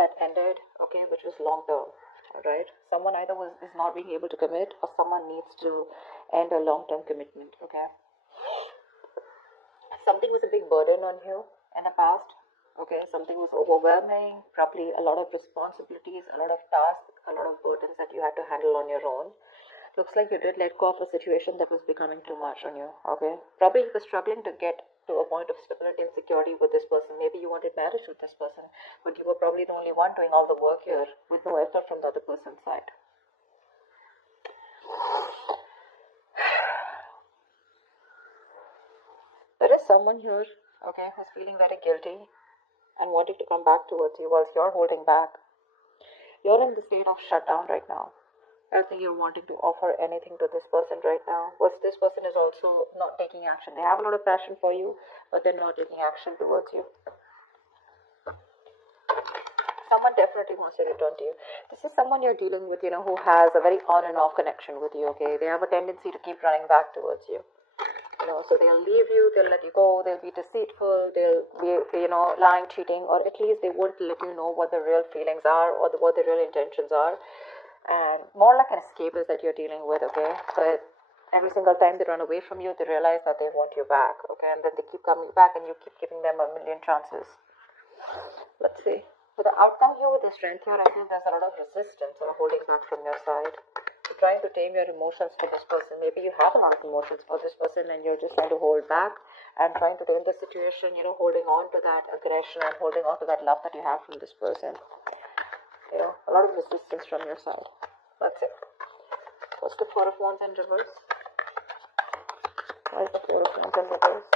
that ended, okay, which was long term. Alright, someone either is not being able to commit, or someone needs to end a long-term commitment. Okay, something was a big burden on you in the past. Okay, something was overwhelming, probably a lot of responsibilities, a lot of tasks, a lot of burdens that you had to handle on your own. Looks like you did let go of a situation that was becoming too much on you. Okay, probably you were struggling to get to a point of stability and security with this person. Maybe you wanted marriage with this person, but you were probably the only one doing all the work here with no effort from the other person's side. There is someone here, okay, who's feeling very guilty and wanting to come back towards you whilst you're holding back. You're in the state of shutdown right now. I don't think you're wanting to offer anything to this person right now. Whilst this person is also not taking action. They have a lot of passion for you, but they're not taking action towards you. Someone definitely wants to return to you. This is someone you're dealing with, who has a very on and off connection with you, okay? They have a tendency to keep running back towards you. So they'll leave you, they'll let you go, they'll be deceitful, they'll be, lying, cheating, or at least they won't let you know what the real feelings are, or what the real intentions are. And more like an escapist that you're dealing with, okay? But every single time they run away from you, they realize that they want you back, okay? And then they keep coming back, and you keep giving them a million chances. Let's see. For the outcome here with the strength here, I feel there's a lot of resistance or holding back from your side. You're trying to tame your emotions for this person. Maybe you have a lot of emotions for this person and you're just trying to hold back and trying to tame the situation, holding on to that aggression and holding on to that love that you have from this person. A lot of resistance from your side. That's it. What's the Four of Wands in reverse? Why is the Four of Wands in reverse?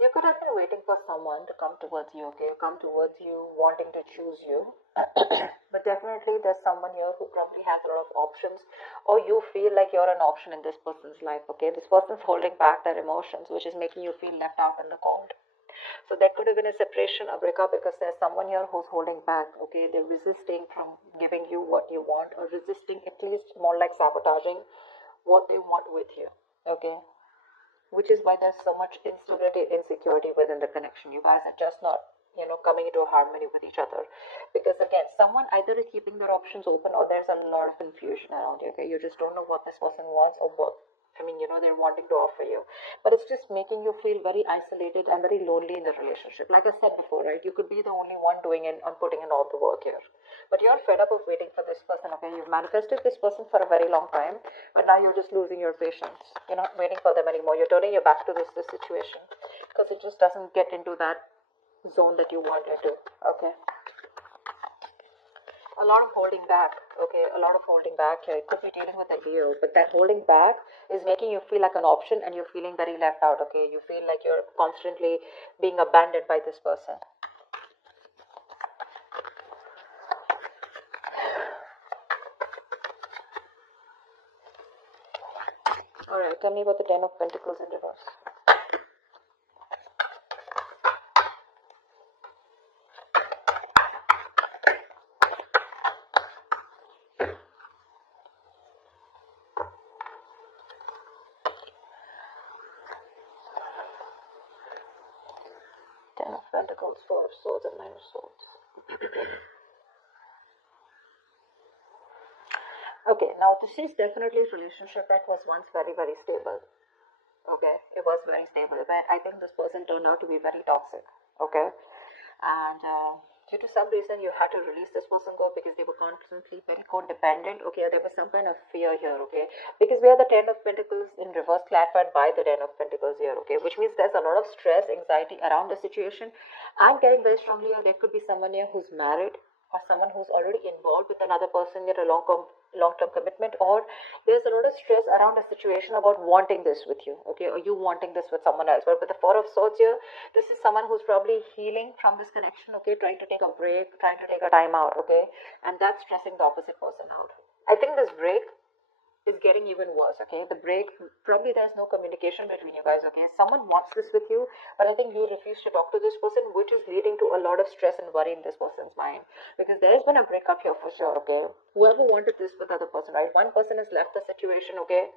You could have been waiting for someone to come towards you, okay? Come towards you, wanting to choose you. But definitely there's someone here who probably has a lot of options, or you feel like you're an option in this person's life, okay? This person's holding back their emotions, which is making you feel left out in the cold. So there could have been a separation, a breakup, because there's someone here who's holding back, okay? They're resisting from giving you what you want, or resisting, at least more like sabotaging what they want with you, okay? Which is why there's so much instability, insecurity within the connection. You guys are just not, coming into harmony with each other. Because again, someone either is keeping their options open, or there's a lot of confusion around you, okay? You just don't know what this person wants, or what, they're wanting to offer you. But it's just making you feel very isolated and very lonely in the relationship. Like I said before, right? You could be the only one doing it and putting in all the work here. But you're fed up of waiting for this person, okay? You've manifested this person for a very long time, but now you're just losing your patience. You're not waiting for them anymore. You're turning your back to this situation because it just doesn't get into that zone that you want it to, okay? A lot of holding back, okay? A lot of holding back here. It could be dealing with a Leo, but that holding back is making you feel like an option, and you're feeling very left out, okay? You feel like you're constantly being abandoned by this person. Alright, tell me about the Ten of Pentacles in reverse. Ten of Pentacles, Four of Swords, and Nine of Swords. Okay, now this is definitely a relationship that was once very, very stable. Okay, it was very stable, but I think this person turned out to be very toxic. Okay, and due to some reason you had to release this person go because they were constantly very codependent. Okay, there was some kind of fear here. Okay, because we have the Ten of Pentacles in reverse clarified by the Ten of Pentacles here. Okay, which means there's a lot of stress, anxiety around the situation. I'm getting very strongly here there could be someone here who's married, or someone who's already involved with another person in a long-term commitment, or there's a lot of stress around a situation about wanting this with you, okay, or you wanting this with someone else. But with the Four of Swords here, this is someone who's probably healing from this connection, okay, trying to take a break, trying to take a time out, okay, and that's stressing the opposite person out. I think this break is getting even worse, okay? The break, probably there's no communication between you guys, okay? Someone wants this with you, but I think you refuse to talk to this person, which is leading to a lot of stress and worry in this person's mind, because there's been a breakup here for sure, okay? Whoever wanted this with the other person, right? One person has left the situation, okay?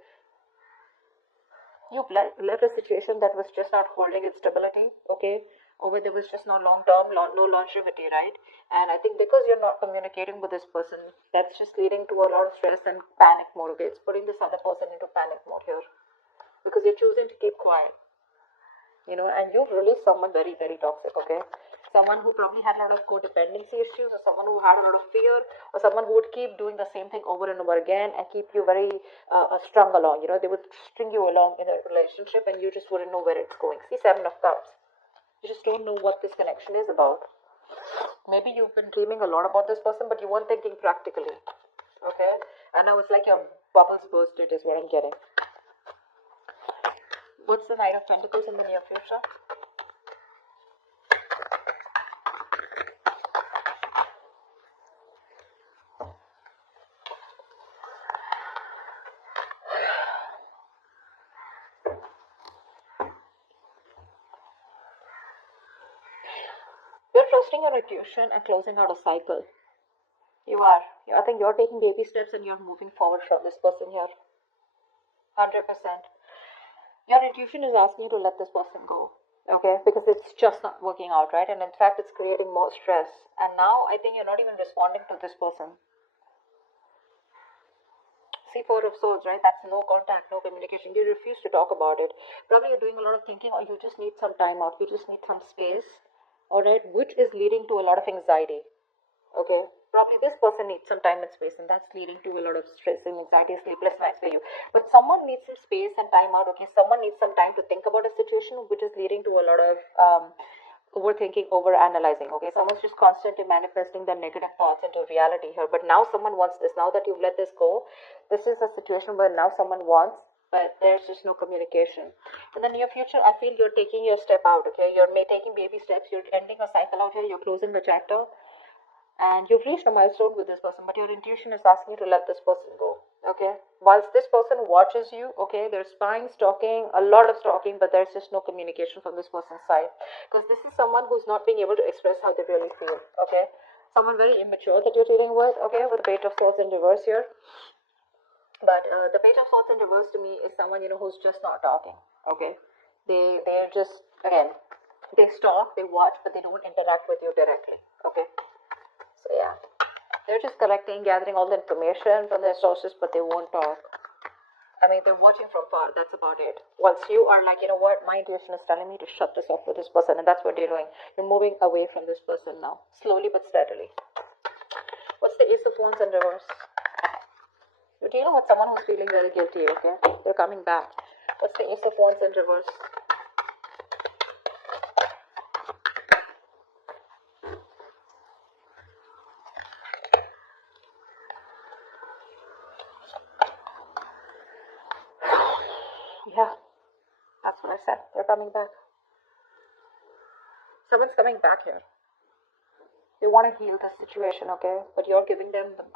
You've left a situation that was just not holding its stability, okay? Or where there was just no long term, no longevity, right? And I think because you're not communicating with this person, that's just leading to a lot of stress and panic mode, okay? It's putting this other person into panic mode here because you're choosing to keep quiet, you know, and you've released someone very, very toxic, okay? Someone who probably had a lot of codependency issues, or someone who had a lot of fear, or someone who would keep doing the same thing over and over again and keep you very strung along, you know, they would string you along in a relationship and you just wouldn't know where it's going. See, Seven of Cups. You just don't know what this connection is about. Maybe you've been dreaming a lot about this person, but you weren't thinking practically, okay? And now it's like your bubbles bursted is what I'm getting. What's the Knight of Pentacles in the near future? You're trusting your intuition and closing out a cycle. You are. I think you're taking baby steps and you're moving forward from this person here. 100%. Your intuition is asking you to let this person go. Okay? Because it's just not working out, right? And in fact, it's creating more stress. And now I think you're not even responding to this person. See, Four of Swords, right? That's no contact, no communication. You refuse to talk about it. Probably you're doing a lot of thinking, or you just need some time out. You just need some space. Alright? Which is leading to a lot of anxiety. Okay? Probably this person needs some time and space, and that's leading to a lot of stress and anxiety, sleepless nights for you. But someone needs some space and time out, okay? Someone needs some time to think about a situation, which is leading to a lot of overthinking, overanalyzing, okay? Someone's just constantly manifesting their negative thoughts into reality here. But now someone wants this. Now that you've let this go, this is a situation where now someone wants, but there's just no communication. In the near future, I feel you're taking your step out, okay? You're taking baby steps. You're ending a cycle out here. You're closing the chapter. And you've reached a milestone with this person, but your intuition is asking you to let this person go, okay? Whilst this person watches you, okay, there's spying, stalking, a lot of stalking, but there's just no communication from this person's side, because this is someone who's not being able to express how they really feel, okay? Someone very immature that you're dealing with, okay, with the Page of Swords in reverse here. But the Page of Swords in reverse to me is someone, you know, who's just not talking, okay? They're just, again, they stalk, they watch, but they don't interact with you directly, okay? So yeah, they're just collecting, gathering all the information from their sources, but they won't talk. I mean, they're watching from far, that's about it. Once you are like, you know what, my intuition is telling me to shut this off with this person, and that's what you're doing. You're moving away from this person now, slowly but steadily. What's the Ace of Wands in reverse? You're dealing with someone who's feeling very guilty, okay? They're coming back. What's the Ace of Wands in reverse? Yeah, that's what I said. They're coming back. Someone's coming back here. They want to heal the situation, okay? But you're giving them the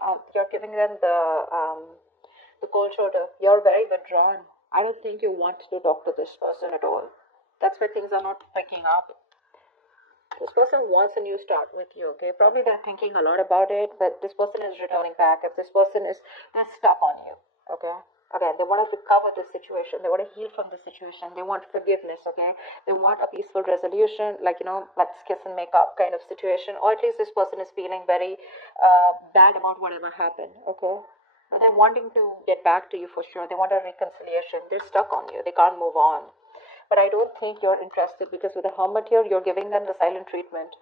cold shoulder. You're very withdrawn. I don't think you want to talk to this person at all. That's why things are not picking up. This person wants a new start with you, okay? Probably they're thinking a lot about it, but this person is returning back. If this person is, they're stuck on you, okay? Again, they want to recover this situation. They want to heal from the situation. They want forgiveness, okay? They want a peaceful resolution, like, you know, let's kiss and make up kind of situation. Or at least this person is feeling very bad about whatever happened, okay? But they're wanting to get back to you for sure. They want a reconciliation. They're stuck on you. They can't move on. But I don't think you're interested, because with the Hermit here, you're giving them the silent treatment.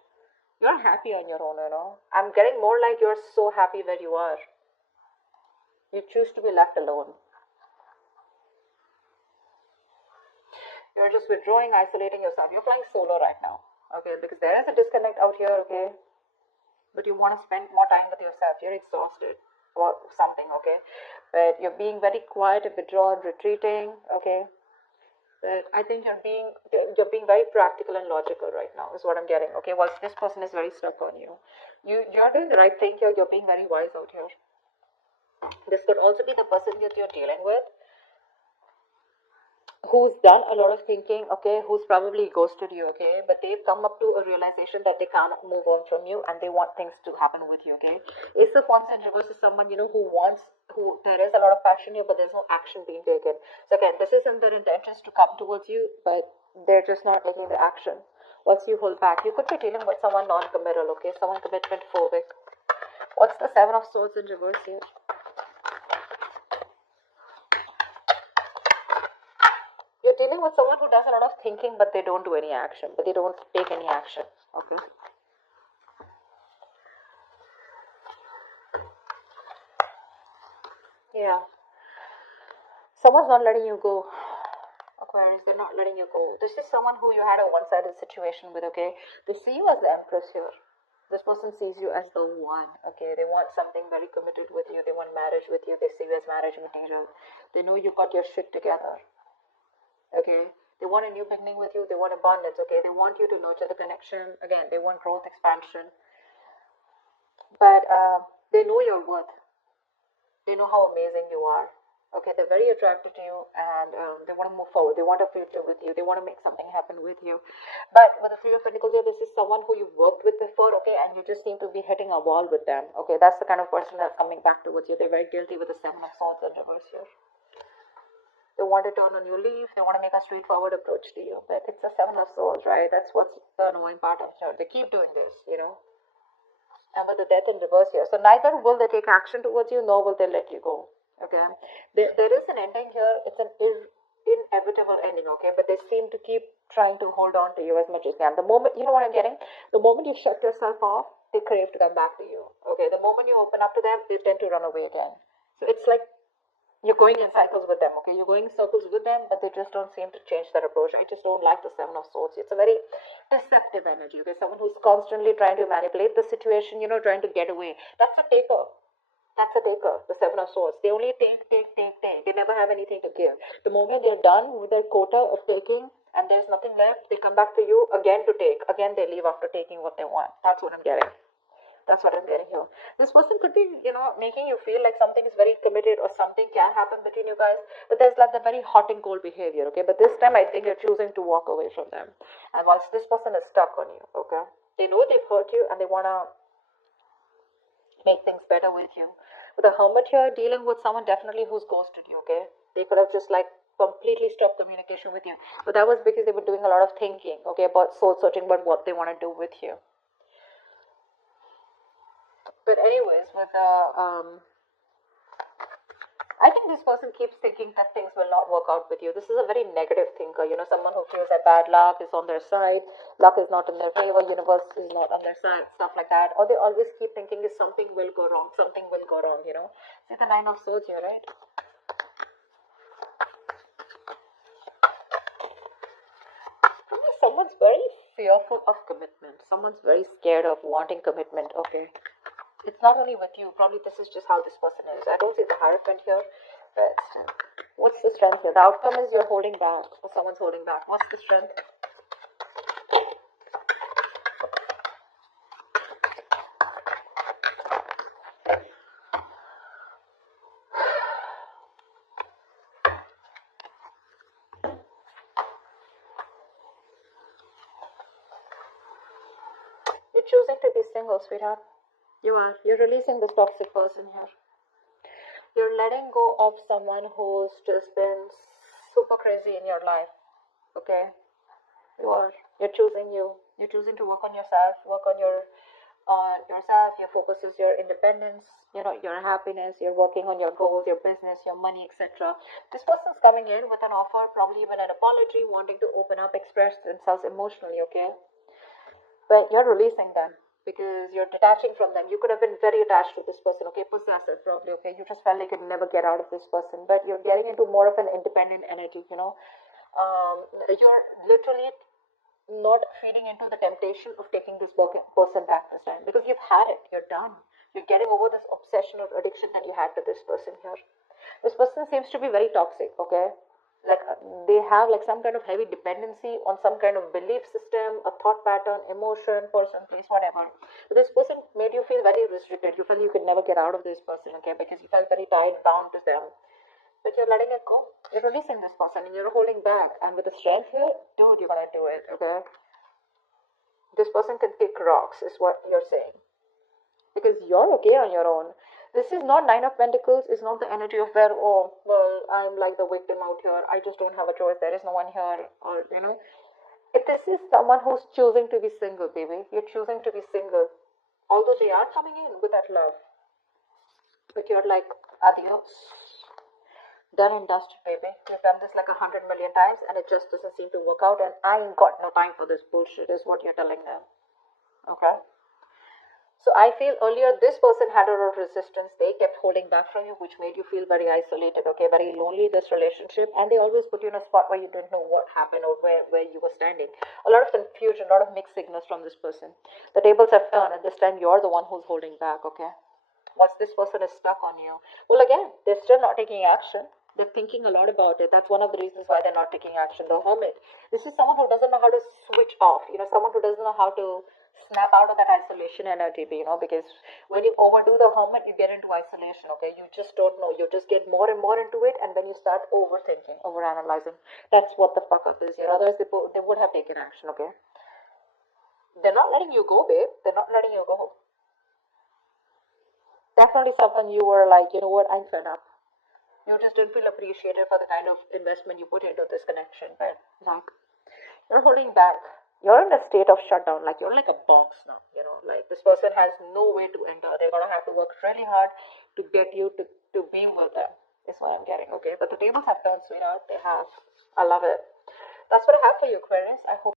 You're happy on your own, you know. I'm getting more like you're so happy where you are. You choose to be left alone. You're just withdrawing, isolating yourself. You're flying solo right now, okay? Because there is a disconnect out here, okay? But you want to spend more time with yourself. You're exhausted about something, okay? But you're being very quiet and withdrawn, retreating, okay? But I think you're being very practical and logical right now, is what I'm getting, okay? Whilst this person is very stuck on you. You're doing the right thing here. You're being very wise out here. This could also be the person that you're dealing with, who's done a lot of thinking, okay, who's probably ghosted you, okay, but they've come up to a realization that they can't move on from you and they want things to happen with you, okay. Ace of Wands in reverse is someone, who there is a lot of passion here, but there's no action being taken. So again, this is in their intentions to come towards you, but they're just not taking the action. What's you hold back? You could be dealing with someone non-committal, okay, someone commitment phobic. What's the Seven of Swords in reverse here? You're dealing with someone who does a lot of thinking, but they don't do any action, but they don't take any action, okay? Yeah. Someone's not letting you go, Aquarius. They're not letting you go. This is someone who you had a one-sided situation with, okay? They see you as the Empress here. This person sees you as the one, okay? They want something very committed with you. They want marriage with you. They see you as marriage material. They know you got your shit together, okay? They want a new beginning with you. They want abundance, okay? They want you to nurture the connection. Again, they want growth, expansion. But they know your worth. They know how amazing you are. Okay, they're very attracted to you, and they want to move forward. They want a future with you. They want to make something happen with you. But with the Three of Pentacles here, this is someone who you've worked with before, okay, and you just seem to be hitting a wall with them. Okay, that's the kind of person that's coming back towards you. They're very guilty with the Seven of Swords in reverse here. They want to turn on your leaf. They want to make a straightforward approach to you. But it's a Seven of Swords, right? That's what's the annoying part of it. They keep doing this. And with the Death in reverse here. So neither will they take action towards you, nor will they let you go. Okay. There is an ending here. It's an inevitable ending, okay? But they seem to keep trying to hold on to you as much as they can. The moment, you know what I'm getting? The moment you shut yourself off, they crave to come back to you. Okay. The moment you open up to them, they tend to run away again. So it's like you're going in cycles with them, okay? You're going in circles with them, but they just don't seem to change their approach. I just don't like the Seven of Swords. It's a very deceptive energy, okay? Someone who's constantly trying to manipulate the situation, trying to get away. That's a taker. That's a taker, the Seven of Swords. They only take, take, take, take. They never have anything to give. The moment they're done with their quota of taking and there's nothing left, they come back to you again to take. Again, they leave after taking what they want. That's what I'm getting. That's what I'm getting here. This person could be, making you feel like something is very committed or something can happen between you guys. But there's like the very hot and cold behavior, okay? But this time I think you're choosing to walk away from them. And once this person is stuck on you, okay? They know they've hurt you and they want to make things better with you. With a Hermit here, dealing with someone definitely who's ghosted you, okay? They could have just like completely stopped communication with you. But that was because they were doing a lot of thinking, okay, about soul searching, about what they want to do with you. But anyways, with I think this person keeps thinking that things will not work out with you. This is a very negative thinker, someone who feels that bad luck is on their side, luck is not in their favor, universe is not on their side, stuff like that. Or they always keep thinking is something will go wrong, something will go wrong. See the Nine of Swords here, right? Someone's very fearful of commitment. Someone's very scared of wanting commitment, okay? It's not only with you. Probably this is just how this person is. I don't see the Hierophant here, but still. What's the strength here? The outcome is you're holding back, or someone's holding back. What's the strength? You're choosing to be single, sweetheart. You are. You're releasing this toxic person here. You're letting go of someone who's just been super crazy in your life. Okay? You are. You're choosing you. You're choosing to work on yourself, work on yourself. Your focus is your independence, your happiness. You're working on your goals, your business, your money, etc. This person's coming in with an offer, probably even an apology, wanting to open up, express themselves emotionally, okay? But you're releasing them because you're detaching from them. You could have been very attached to this person, okay? Possessive, probably, okay? You just felt like you'd never get out of this person, but you're getting into more of an independent energy, You're literally not feeding into the temptation of taking this person back this time because you've had it. You're done. You're getting over this obsession or addiction that you had to this person here. This person seems to be very toxic, okay? like they have like some kind of heavy dependency on some kind of belief system, a thought pattern, emotion, person, place, whatever. So this person made you feel very restricted. You felt you could never get out of this person, okay, because you felt very tied, bound to them. But you're letting it go. You're releasing this person and you're holding back. And with the strength here, dude, you're gonna do it, okay? This person can kick rocks, is what you're saying. Because you're okay on your own. This is not Nine of Pentacles. It's not the energy of where, oh, well, I'm like the victim out here. I just don't have a choice. There is no one here. Or, you know. This is someone who's choosing to be single, baby. You're choosing to be single. Although they are coming in with that love. But you're like, adios. Done and dusted, baby. You've done this like 100 million times and it just doesn't seem to work out, and I ain't got no time for this bullshit, is what you're telling them. Okay? So I feel earlier this person had a lot of resistance. They kept holding back from you, which made you feel very isolated, okay, very lonely, this relationship. And they always put you in a spot where you didn't know what happened or where you were standing. A lot of confusion, a lot of mixed signals from this person. The tables have turned, and this time you're the one who's holding back, okay? Once this person is stuck on you, well, again, they're still not taking action. They're thinking a lot about it. That's one of the reasons why they're not taking action. The hermit. This is someone who doesn't know how to switch off. You know, someone who doesn't know how to snap out of that isolation energy, you know, because when you overdo the hermit, you get into isolation, okay? You just don't know. You just get more and more into it, and then you start overthinking, overanalyzing. That's what the fuck up is here. Otherwise, they would have taken action, okay? They're not letting you go, babe. They're not letting you go. Definitely something you were like, you know what, I'm fed up. You just didn't feel appreciated for the kind of investment you put into this connection. But like, you're holding back. You're in a state of shutdown. Like, you're like a box now. You know, like this person has no way to enter. They're gonna have to work really hard to get you to be with them. Is what I'm getting. Okay, but the tables have turned, sweetheart. They have. I love it. That's what I have for you, Aquarius. I hope.